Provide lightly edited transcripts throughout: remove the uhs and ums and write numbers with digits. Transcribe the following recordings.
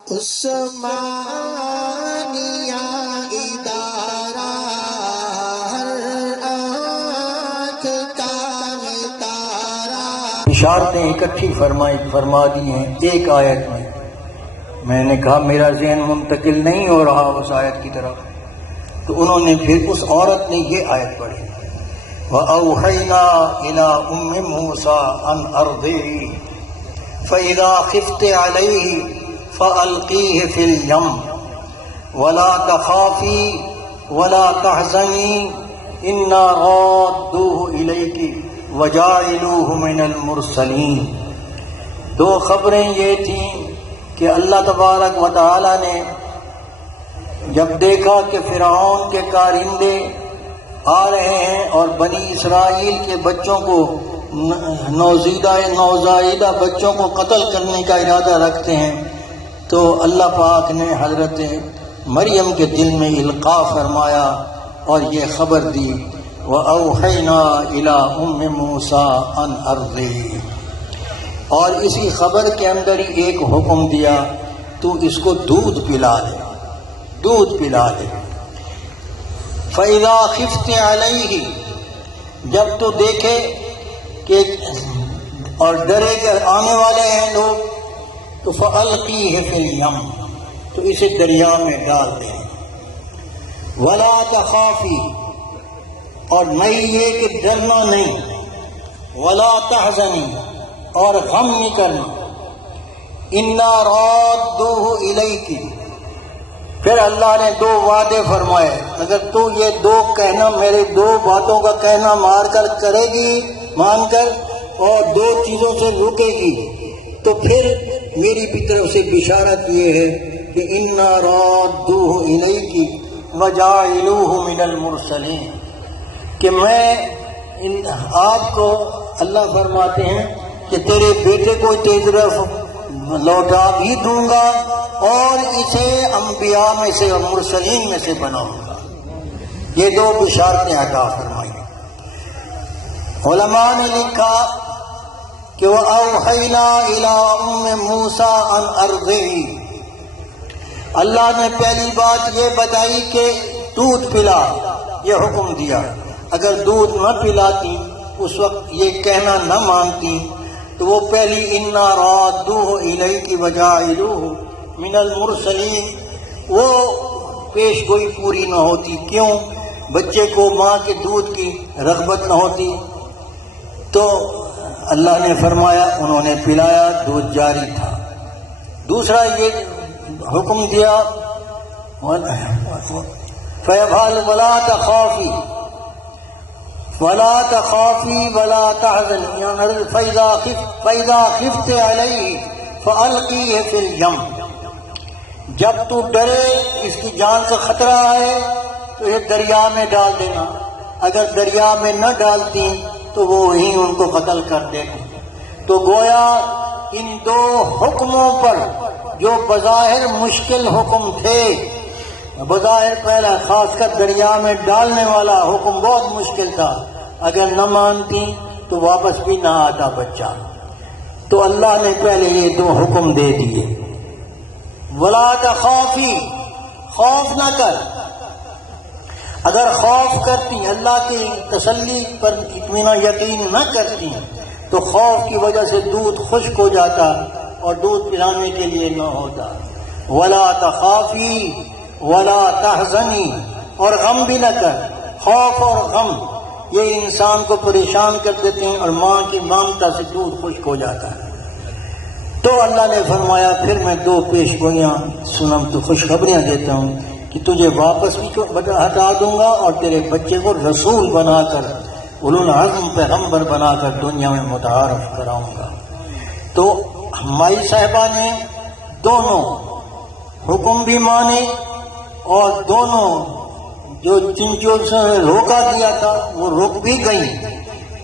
عثمانیہ ادارہ ہر آنکھ کا تارا۔ اشارتیں اکٹھی فرما دی ہیں ایک آیت میں نے کہا میرا ذہن منتقل نہیں ہو رہا اس آیت کی طرف، تو انہوں نے پھر اس عورت نے یہ آیت پڑھی، وَأَوْحَيْنَا إِلَىٰ أُمِّ مُوسَىٰ أَنْ أَرْضِعِهِ فَإِذَا خِفْتِ عَلَيْهِ فَأَلْقِيهِ فِي الْيَمِّ وَلَا تَخَافِي وَلَا تَحْزَنِي إِنَّا رَادُّوهُ إِلَيْكِ وَجَاعِلُوهُ مِنَ الْمُرْسَلِينَ۔ دو خبریں یہ تھیں کہ اللہ تبارک و تعالی نے جب دیکھا کہ فرعون کے کارندے آ رہے ہیں اور بنی اسرائیل کے بچوں کو نوزائیدہ بچوں کو قتل کرنے کا ارادہ رکھتے ہیں، تو اللہ پاک نے حضرت مریم کے دل میں القاء فرمایا اور یہ خبر دی، وَأَوْحَيْنَا إِلَىٰ أُمِّ مُوسَىٰ أَنْ أَرْضِعِهِ، اور اسی خبر کے اندر ہی ایک حکم دیا، تو اس کو دودھ پلا دے، دودھ پلا دے۔ فَإِذَا خِفْتِ عَلَيْهِ، جب تو دیکھے کہ اور ڈرے کہ آنے والے ہیں لوگ، تو فَأَلْقِيهِ فِي الْيَمِّ، تو اسے دریا میں ڈال دے، وَلَا تَخَافِي، اور نہیں یہ کہ ڈرنا نہیں، وَلَا تَحْزَنِي، اور غم نہیں کرنا، اِنَّا رَادُّوهُ إِلَيْكِ۔ پھر اللہ نے دو وعدے فرمائے، اگر تو یہ دو کہنا، میرے دو باتوں کا کہنا کرے گی مان کر، اور دو چیزوں سے رکے گی، تو پھر میری بھی طرف سے بشارت یہ ہے کہ اِنَّا رَادُّوهُ إِلَيْكِ وَجَاعِلُوهُ مِنَ الْمُرْسَلِينَ، کہ میں آپ کو اللہ فرماتے ہیں کہ تیرے بیٹے کو تیری طرف لوٹا بھی دوں گا اور اسے انبیاء میں سے اور مرسلین میں سے بناؤں گا۔ یہ دو بشارتیں عطا فرمائی۔ علماء نے لکھا کہ وَأَوْحَيْنَا إِلَىٰ أُمِّ مُوسَىٰ أَنْ أَرْضِعِهِ، اللہ نے پہلی بات یہ بتائی کہ دودھ پلا، یہ حکم دیا۔ اگر دودھ نہ پلاتی، اس وقت یہ کہنا نہ مانتی، تو وہ پہلی اِنَّا رَادُّوهُ إِلَيْكِ وَجَاعِلُوهُ مِنَ الْمُرْسَلِينَ، وہ پیش گوئی پوری نہ ہوتی۔ کیوں؟ بچے کو ماں کے دودھ کی رغبت نہ ہوتی، تو اللہ نے فرمایا، انہوں نے پلایا، دودھ جاری تھا۔ دوسرا یہ حکم دیا، فَيَبْحَلْ وَلَا تَخَافِي وَلَا تَخَافِي وَلَا تَحْزَنِي فَإِذَا خِفْتِ عَلَيْهِ فَأَلْقِيهِ فِي الْيَمِّ، جب تو ڈرے، اس کی جان کا خطرہ ہے، تو یہ دریا میں ڈال دینا۔ اگر دریا میں نہ ڈالتی تو وہ وہیں ان کو قتل کر دیتے۔ تو گویا ان دو حکموں پر جو بظاہر مشکل حکم تھے، بظاہر پہلا خاص کر دریا میں ڈالنے والا حکم بہت مشکل تھا، اگر نہ مانتی تو واپس بھی نہ آتا بچہ، تو اللہ نے پہلے یہ دو حکم دے دیے۔ وَلَا تَخَافِي، خوف نہ کر، اگر خوف کرتی، اللہ کی تسلی پر اطمینان یقین نہ کرتی، تو خوف کی وجہ سے دودھ خشک ہو جاتا اور دودھ پلانے کے لیے نہ ہوتا۔ وَلَا تَخَافِي وَلَا تَحْزَنِي، اور غم بھی نہ کر۔ خوف اور غم یہ انسان کو پریشان کر دیتے ہیں اور ماں کی مامتا سے دودھ خشک ہو جاتا ہے۔ تو اللہ نے فرمایا پھر میں دو پیش گوئیاں تو خوشخبریاں دیتا ہوں کہ تجھے واپس بھی ہٹا دوں گا اور تیرے بچے کو رسول بنا کر، اولو العزم پیغمبر بنا کر دنیا میں متعارف کراؤں گا۔ تو مائی صاحبہ نے دونوں حکم بھی مانے اور دونوں جو جن چیزوں نے روکا دیا تھا وہ رک بھی گئی،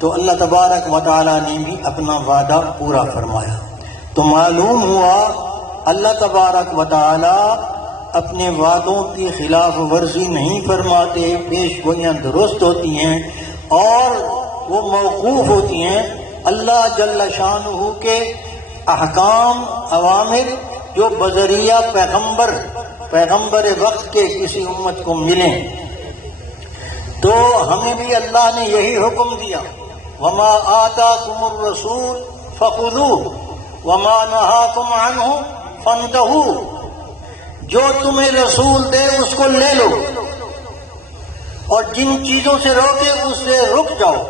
تو اللہ تبارک و تعالی نے بھی اپنا وعدہ پورا فرمایا۔ تو معلوم ہوا اللہ تبارک و تعالی اپنے وعدوں کی خلاف ورزی نہیں فرماتے، پیش گوئیاں درست ہوتی ہیں اور وہ موقوف ہوتی ہیں اللہ جل شانہ کے احکام، اوامر جو بذریعہ پیغمبر وقت کے کسی امت کو ملیں. تو ہمیں بھی اللہ نے یہی حکم دیا، وما آتاکم الرسول فخذوہ وما نہاکم عنہ فانتہوا، جو تمہیں رسول دے اس کو لے لو اور جن چیزوں سے روکے اس سے رک جاؤ.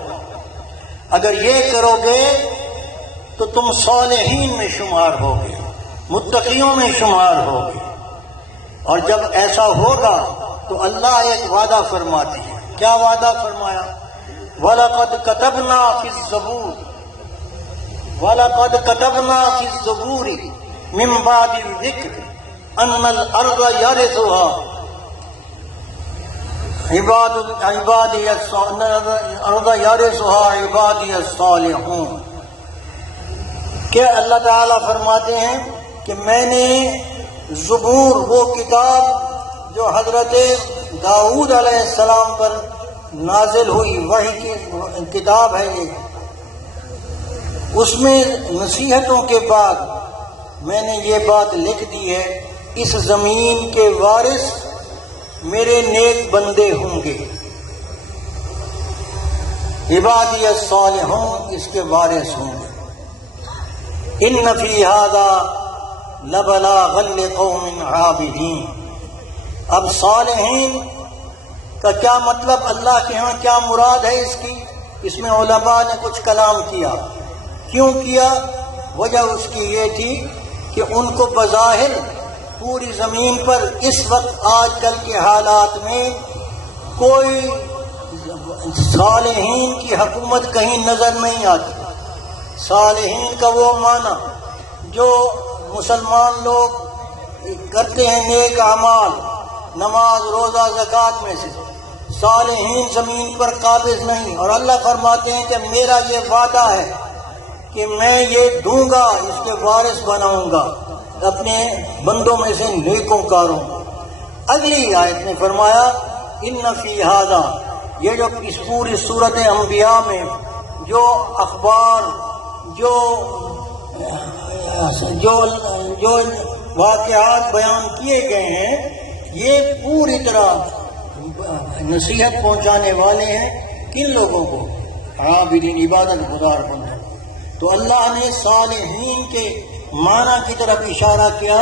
اگر یہ کرو گے تو تم صالحین میں شمار ہوگے، متقیوں میں شمار ہوگے. اور جب ایسا ہوگا تو اللہ ایک وعدہ فرماتی ہے. کیا وعدہ فرمایا؟ وَلَقَدْ كَتَبْنَا فِي الزَّبُورِ وَلَقَدْ كَتَبْنَا فِي الزَّبُورِ مِن بَعْدِ الذِّكْرِ أَنَّ الْأَرْضَ يَرِثُهَا عِبَادِيَ الصَّالِحُونَ. کہ اللہ تعالیٰ فرماتے ہیں کہ میں نے زبور، وہ کتاب جو حضرت داؤد علیہ السلام پر نازل ہوئی، وحی کی کتاب ہے یہ، اس میں نصیحتوں کے بعد میں نے یہ بات لکھ دی ہے، اس زمین کے وارث میرے نیک بندے ہوں گے، عبادی الصالحون اس کے وارث ہوں گے. ان فی ھذا لبلاغا لقوم عابدین. اب صالحین کا کیا مطلب، اللہ کے ہاں کیا مراد ہے اس میں علماء نے کچھ کلام کیا. کیوں کیا؟ وجہ اس کی یہ تھی کہ ان کو بظاہر پوری زمین پر اس وقت آج کل کے حالات میں کوئی صالحین کی حکومت کہیں نظر نہیں آتی. صالحین کا وہ معنی جو مسلمان لوگ کرتے ہیں نیک اعمال، نماز روزہ زکوٰۃ میں سے، صالحین زمین پر قابض نہیں. اور اللہ فرماتے ہیں کہ میرا یہ وعدہ ہے کہ میں یہ دوں گا، اس کے وارث بناؤں گا اپنے بندوں میں سے نیکوں کاروں. اگلی آیت نے فرمایا ان فی ھذا، یہ جو اس پوری سورت انبیاء میں جو اخبار، جو واقعات بیان کیے گئے ہیں، یہ پوری طرح نصیحت پہنچانے والے ہیں کن لوگوں کو؟ عابدین، عبادت گزار بندے. تو اللہ نے صالحین کے معنی کی طرف اشارہ کیا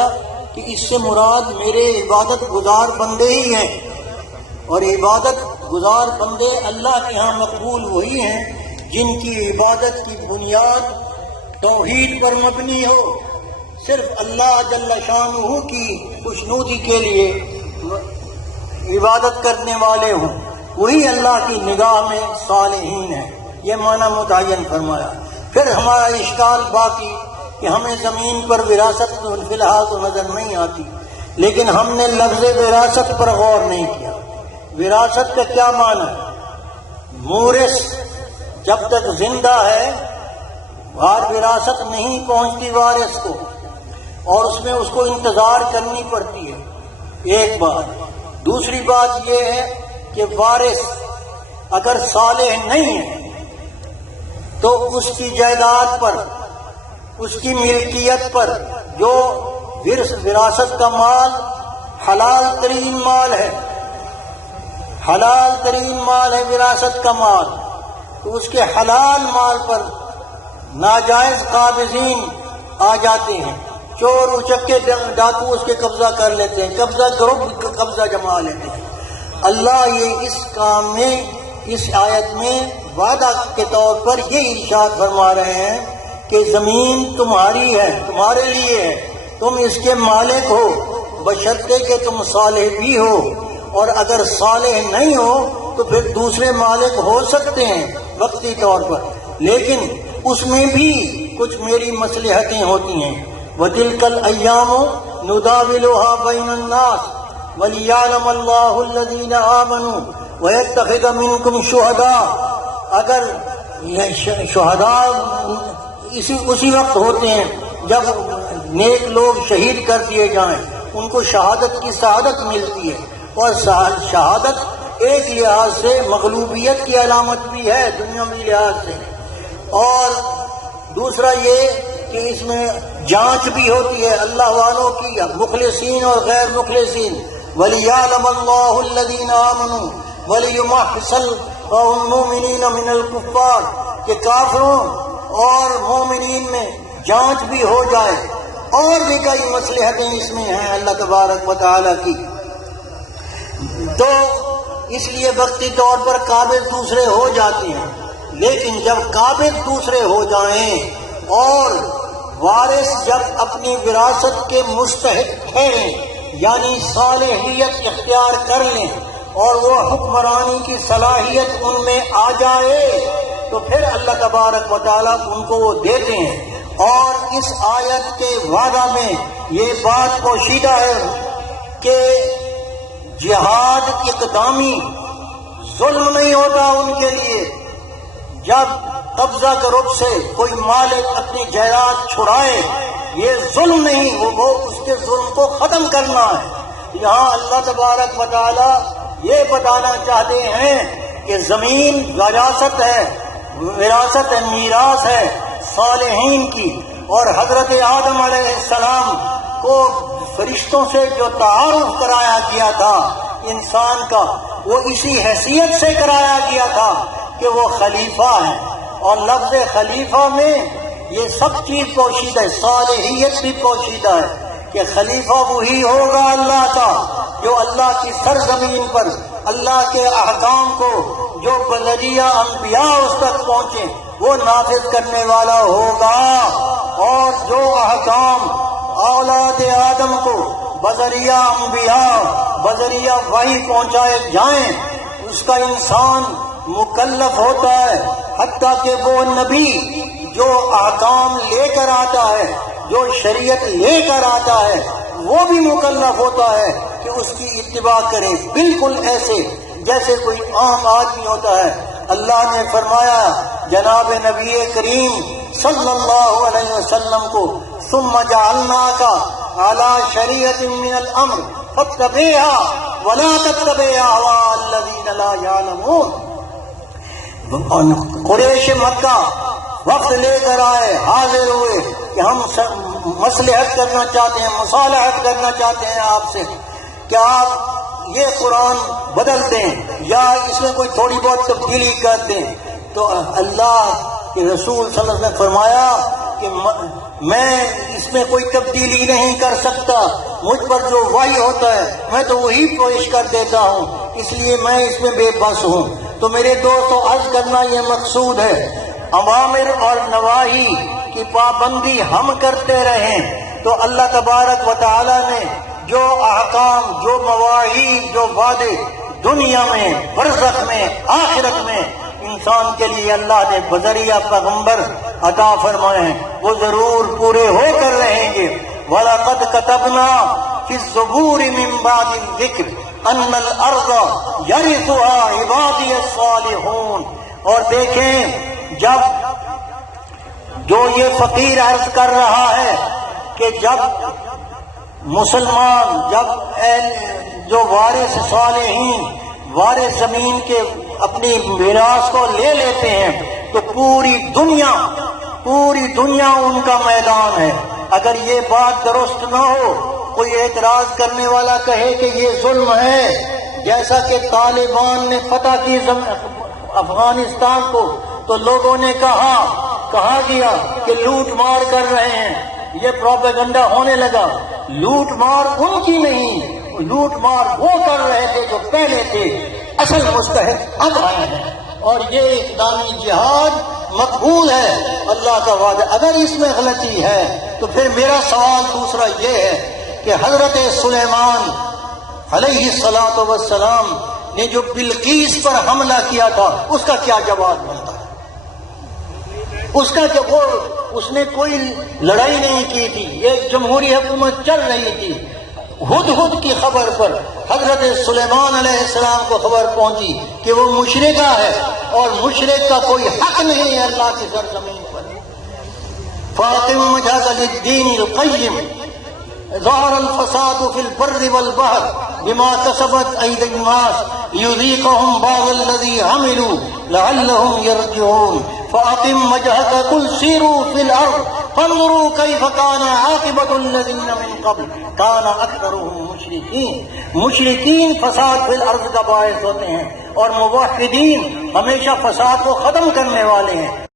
کہ اس سے مراد میرے عبادت گزار بندے ہی ہیں. اور عبادت گزار بندے اللہ کے ہاں مقبول وہی ہیں جن کی عبادت کی بنیاد توحید پر مبنی ہو، صرف اللہ جل شانہ کی خوشنودی کے لیے عبادت کرنے والے ہوں، وہی اللہ کی نگاہ میں صالحین ہیں. یہ معنی متعین فرمایا. پھر ہمارا اشکال باقی کہ ہمیں زمین پر وراثت فی الحال تو نظر نہیں آتی، لیکن ہم نے لفظ وراثت پر غور نہیں کیا. وراثت کا کیا معنی ہے؟ مورث جب تک زندہ ہے وراثت نہیں پہنچتی وارث کو، اور اس میں اس کو انتظار کرنی پڑتی ہے. ایک بات. دوسری بات یہ ہے کہ وارث اگر صالح نہیں ہے تو اس کی جائیداد پر، اس کی ملکیت پر جو وراثت کا مال حلال ترین مال ہے، حلال ترین مال ہے وراثت کا مال، تو اس کے حلال مال پر ناجائز قابضین آ جاتے ہیں، چور اچکے ڈاکو اس کے قبضہ کر لیتے ہیں، قبضہ گروپ قبضہ جما لیتے ہیں. اللہ یہ اس کام میں، اس آیت میں وعدہ کے طور پر یہ ارشاد فرما رہے ہیں کہ زمین تمہاری ہے، تمہارے لیے ہے، تم اس کے مالک ہو بشرطے کہ تم صالح بھی ہو. اور اگر صالح نہیں ہو تو پھر دوسرے مالک ہو سکتے ہیں وقتی طور پر، لیکن اس میں بھی کچھ میری مصلحتیں ہوتی ہیں. وَتِلْكَ الْأَيَّامُ نُدَاوِلُهَا بَيْنَ النَّاسِ وَلِيَعْلَمَ اللَّهُ الَّذِينَ آمَنُوا وَيَتَّخِذَ مِنكُمْ شُهَدَاءَ. اگر شہداء اسی وقت ہوتے ہیں جب نیک لوگ شہید کر دیے جائیں، ان کو شہادت کی سعادت ملتی ہے. اور شہادت ایک لحاظ سے مغلوبیت کی علامت بھی ہے دنیاوی لحاظ سے. اور دوسرا یہ کہ اس میں جانچ بھی ہوتی ہے اللہ والوں کی، مخلصین اور غیر مخلصین. وَلِيَعْلَمَ اللَّهُ الَّذِينَ آمَنُوا وَلِيُمَحِّصَ الْمُؤْمِنِينَ مِنَ الْكُفَّارِ، کہ کافروں اور مومنین میں جانچ بھی ہو جائے. اور بھی کئی مصلحتیں اس میں ہیں اللہ تبارک و تعالیٰ کی. تو اس لیے وقتی طور پر قابض دوسرے ہو جاتے ہیں، لیکن جب قابض دوسرے ہو جائیں اور وارث جب اپنی وراثت کے مستحق ٹھہریں، یعنی صالحیت اختیار کر لیں اور وہ حکمرانی کی صلاحیت ان میں آ جائے، تو پھر اللہ تبارک و تعالیٰ ان کو وہ دیتے ہیں. اور اس آیت کے وعدہ میں یہ بات پوشیدہ ہے کہ جہاد اقدامی ظلم نہیں ہوتا ان کے لیے. جب قبضہ کرب سے کوئی مالک اپنی جائیداد چھڑائے، یہ ظلم نہیں، وہ اس کے ظلم کو ختم کرنا ہے. یہاں اللہ تبارک و تعالی یہ بتانا چاہتے ہیں کہ زمین وراثت ہے، میراث ہے صالحین کی. اور حضرت آدم علیہ السلام کو فرشتوں سے جو تعارف کرایا گیا تھا انسان کا، وہ اسی حیثیت سے کرایا گیا تھا کہ وہ خلیفہ ہیں. اور لفظ خلیفہ میں یہ سب چیز پوشیدہ ہے، صالحیت بھی پوشیدہ ہے کہ خلیفہ وہی ہوگا اللہ کا جو اللہ کی سرزمین پر اللہ کے احکام کو جو بذریعہ انبیاء اس تک پہنچے وہ نافذ کرنے والا ہوگا. اور جو احکام اولاد آدم کو بذریعہ انبیاء بذریعہ وحی پہنچائے جائیں اس کا انسان مکلف ہوتا ہے. حتیٰ کہ وہ نبی جو احکام لے کر آتا ہے، جو شریعت لے کر آتا ہے، وہ بھی مکلف ہوتا ہے کہ اس کی اتباع کرے، بالکل ایسے جیسے کوئی عام آدمی ہوتا ہے. اللہ نے فرمایا جناب نبی کریم صلی اللہ علیہ وسلم کو ثم جعلناک علی شریعۃ من الامر فاتبعها ولا تتبع اهواء الذین لا یعلمون. قریش مکہ وقت لے کر آئے، حاضر ہوئے کہ ہم مصلحت کرنا چاہتے ہیں، مصالحت کرنا چاہتے ہیں آپ سے، کیا آپ یہ قرآن بدل دیں یا اس میں کوئی تھوڑی بہت تبدیلی کر دیں. تو اللہ کے رسول صلی اللہ علیہ وسلم نے فرمایا کہ میں اس میں کوئی تبدیلی نہیں کر سکتا، مجھ پر جو وحی ہوتا ہے میں تو وہی پیش کر دیتا ہوں، اس لیے میں اس میں بے بس ہوں. تو میرے دوستو عرض کرنا یہ مقصود ہے، اوامر اور نواہی کی پابندی ہم کرتے رہیں تو اللہ تبارک و تعالی نے جو احکام، جو مواعید، جو وعدے دنیا میں، برزخ میں، آخرت میں انسان کے لیے اللہ نے بذریعہ پیغمبر عطا فرمائے ہیں وہ ضرور پورے ہو کر رہیں گے. وَلَقَدْ كَتَبْنَا فِي الزُّبُورِ مِن بَعْدِ الذِّكْرِ أَنَّ الْأَرْضَ يَرِثُهَا عِبَادِيَ الصَّالِحُونَ. اور دیکھیں جب جو یہ فقیر عرض کر رہا ہے کہ جب مسلمان، جب جو وارث صالحین وارث زمین کے اپنی میراث کو لے لیتے ہیں تو پوری دنیا ان کا میدان ہے. اگر یہ بات درست نہ ہو، کوئی اعتراض کرنے والا کہے کہ یہ ظلم ہے، جیسا کہ طالبان نے فتح کی افغانستان کو تو لوگوں نے کہا گیا کہ لوٹ مار کر رہے ہیں، یہ پروپیگنڈا ہونے لگا. لوٹ مار ان کی نہیں، لوٹ مار وہ کر رہے تھے جو پہلے تھے، اصل مستحق اب آئے ہیں. اور یہ اقدامی جہاد مقبول ہے اللہ کا وعدہ. اگر اس میں غلطی ہے تو پھر میرا سوال دوسرا یہ ہے کہ حضرت سلیمان علیہ الصلاۃ والسلام نے جو بلقیس پر حملہ کیا تھا اس کا کیا جواب بنتا ہے؟ اس کا کہ اس نے کوئی لڑائی نہیں کی تھی، ایک جمہوری حکومت چل رہی تھی. ہدہد کی خبر پر حضرت سلیمان علیہ السلام کو خبر پہنچی کہ وہ مشرکہ ہے اور مشرک کا کوئی حق نہیں ہے اللہ کی سرزمین پر. فاطم وجهك للدين القيم ظهر الفساد في البر والبحر بما كسبت أيدي الناس ليذيقهم بعض الذي عملوا لعلهم يرجعون. فاطم وجهك قل سيروا في الأرض فانظروا کیف کان عاقبۃ الذین من قبل کان اکثرهم مشرکین. مشرکین فساد فی الارض کا باعث ہوتے ہیں اور موحدین ہمیشہ فساد کو ختم کرنے والے ہیں.